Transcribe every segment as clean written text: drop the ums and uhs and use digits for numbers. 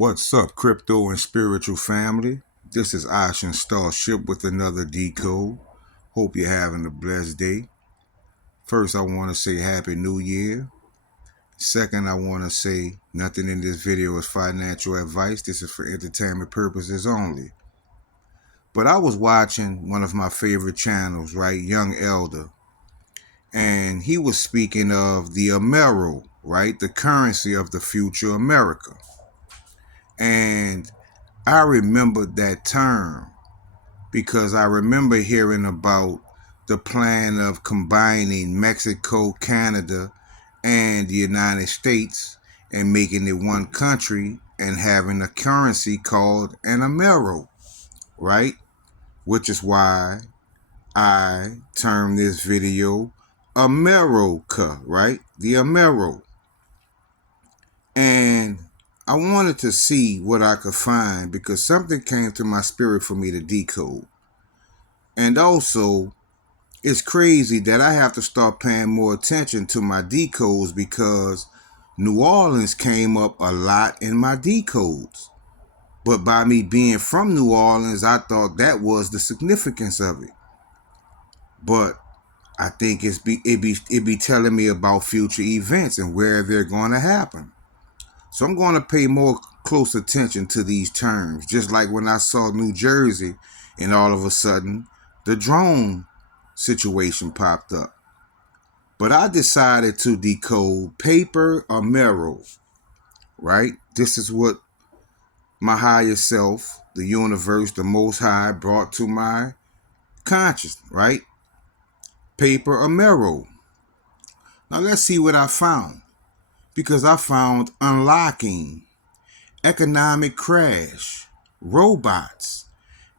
What's up, crypto and spiritual family? This is Ocean Starship with another decode. Hope you're having a blessed day. First, I want to say Happy New Year. Second, I want to say nothing in this video is financial advice. This is for entertainment purposes only. But I was watching one of my favorite channels, right? Young Elder. And he was speaking of the Amero, right? The currency of the future America. And I remembered that term because I remember hearing about the plan of combining Mexico, Canada, and the United States and making it one country and having a currency called an Amero, right? Which is why I term this video America, right? The Amero. And I wanted to see what I could find because something came to my spirit for me to decode. And also, it's crazy that I have to start paying more attention to my decodes because New Orleans came up a lot in my decodes. But by me being from New Orleans, I thought that was the significance of it. But I think it be telling me about future events and where they're going to happen. So I'm going to pay more close attention to these terms, just like when I saw New Jersey and all of a sudden the drone situation popped up. But I decided to decode paper Amero, right? This is what my higher self, the universe, the Most High brought to my consciousness, right? Paper Amero. Now let's see what I found. Because I found unlocking, economic crash, robots,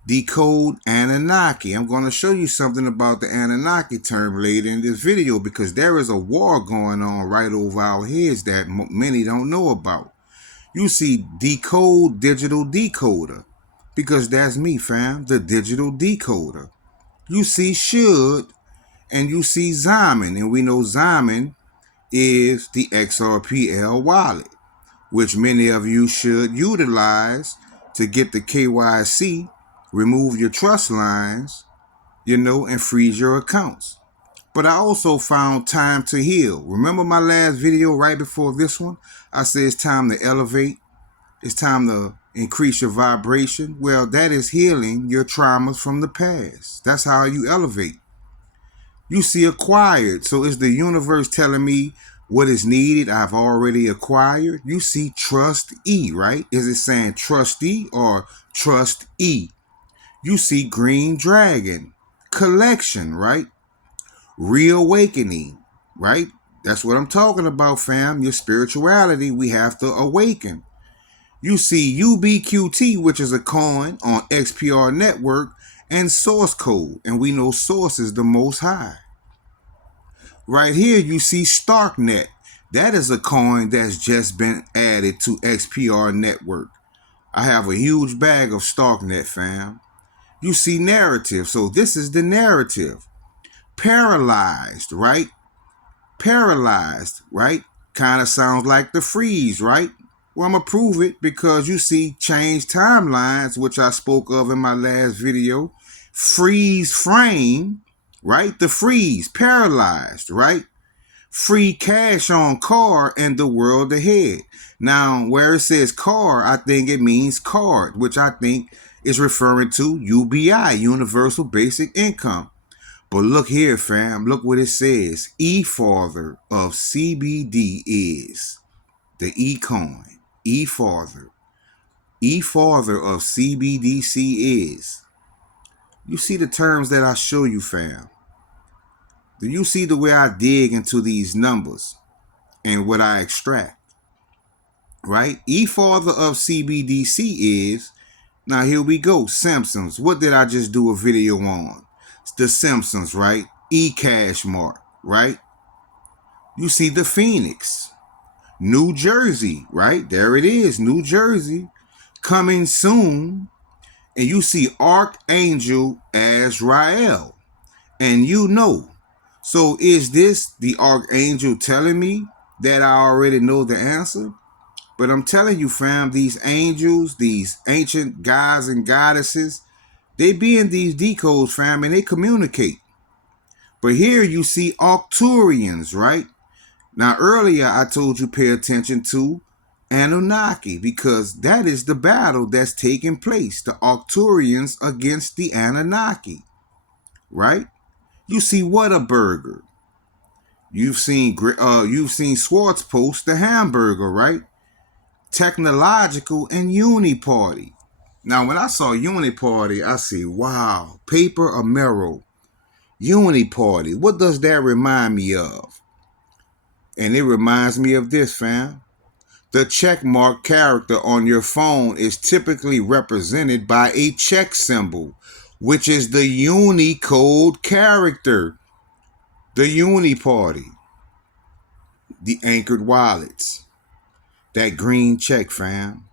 decode Anunaki. I'm going to show you something about the Anunaki term later in this video because there is a war going on right over our heads that many don't know about. You see decode digital decoder because that's me, fam, the digital decoder. You see should and you see Zyman, and we know Zyman is the XRPL wallet, which many of you should utilize to get the KYC, remove your trust lines, and freeze your accounts. But I also found time to heal. Remember my last video right before this one? I said it's time to elevate. It's time to increase your vibration. Well, that is healing your traumas from the past. That's how you elevate. You see acquired. So is the universe telling me what is needed I've already acquired? You see trust E, right? Is it saying trustee or trust E? You see green dragon, collection, right? Reawakening, right? That's what I'm talking about, fam. Your spirituality, we have to awaken. You see UBQT, which is a coin on XPR network, and source code. And we know source is the Most High. Right here, you see StarkNet. That is a coin that's just been added to XPR network. I have a huge bag of StarkNet, fam. You see narrative. So this is the narrative. Paralyzed, right? Paralyzed, right? Kind of sounds like the freeze, right? Well, I'm going to prove it because you see change timelines, which I spoke of in my last video. Freeze frame, right? The freeze, paralyzed, right? Free cash on car and the world ahead. Now, where it says car, I think it means card, which I think is referring to UBI, Universal Basic Income. But look here, fam. Look what it says. E-father of CBD is the E-coin. E-father. E-father of CBDC is. You see the terms that I show you, fam. Do you see the way I dig into these numbers and what I extract? Right? E-father of CBDC is, now here we go, Simpsons. What did I just do a video on? It's the Simpsons, right? Checkmark, right? You see the Phoenix. New Jersey, right? There it is, New Jersey. Coming soon. And you see Archangel Azrael. And you know. So is this the Archangel telling me that I already know the answer? But I'm telling you, fam, these angels, these ancient gods and goddesses, they be in these decodes, fam, and they communicate. But here you see Arcturians, right? Now, earlier I told you pay attention to Anunaki because that is the battle that's taking place. The Arcturians against the Anunnaki, right? You see Whataburger. You've seen Schwartz post the hamburger, right? Technological and Uniparty. Now, when I saw Uniparty, I see, wow, Paper Amero, Uniparty. What does that remind me of? And it reminds me of this, fam. The checkmark character on your phone is typically represented by a check symbol, which is the Unicode character. The Uniparty. The anchored wallets. That green check, fam.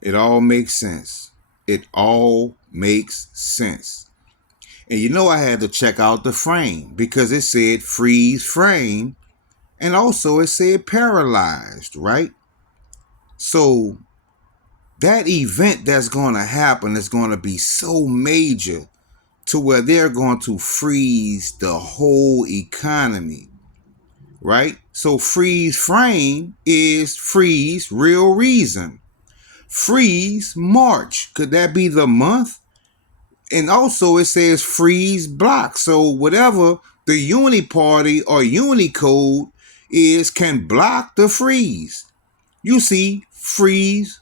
It all makes sense. It all makes sense. And you know I had to check out the frame because it said freeze frame and also it said paralyzed, right? So that event that's going to happen is going to be so major to where they're going to freeze the whole economy, right? So freeze frame is freeze real reason. Freeze March. Could that be the month? And also it says freeze block. So whatever the Uniparty or Unicode is can block the freeze. You see, freeze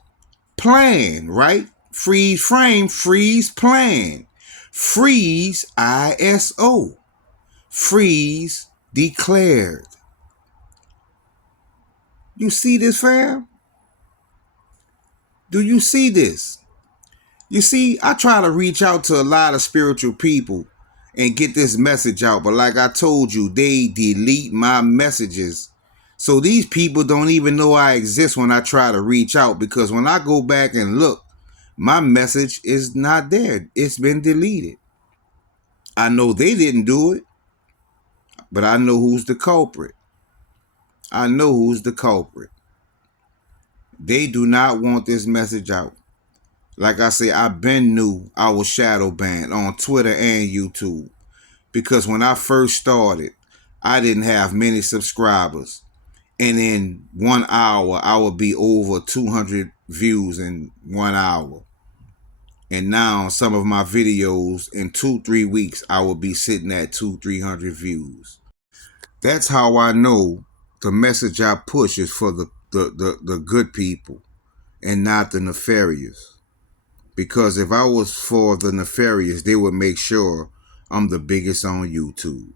plan, right? Freeze frame, freeze plan. Freeze ISO. Freeze declared. You see this, fam? Do you see this? You see, I try to reach out to a lot of spiritual people and get this message out. But like I told you, they delete my messages. So these people don't even know I exist when I try to reach out. Because when I go back and look, my message is not there. It's been deleted. I know they didn't do it, but I know who's the culprit. I know who's the culprit. They do not want this message out. Like I say, I been knew I was shadow banned on Twitter and YouTube. Because when I first started, I didn't have many subscribers. And in 1 hour, I would be over 200 views in 1 hour. And now some of my videos in 2-3 weeks, I will be sitting at 200-300 views. That's how I know the message I push is for the good people and not the nefarious. Because if I was for the nefarious, they would make sure I'm the biggest on YouTube.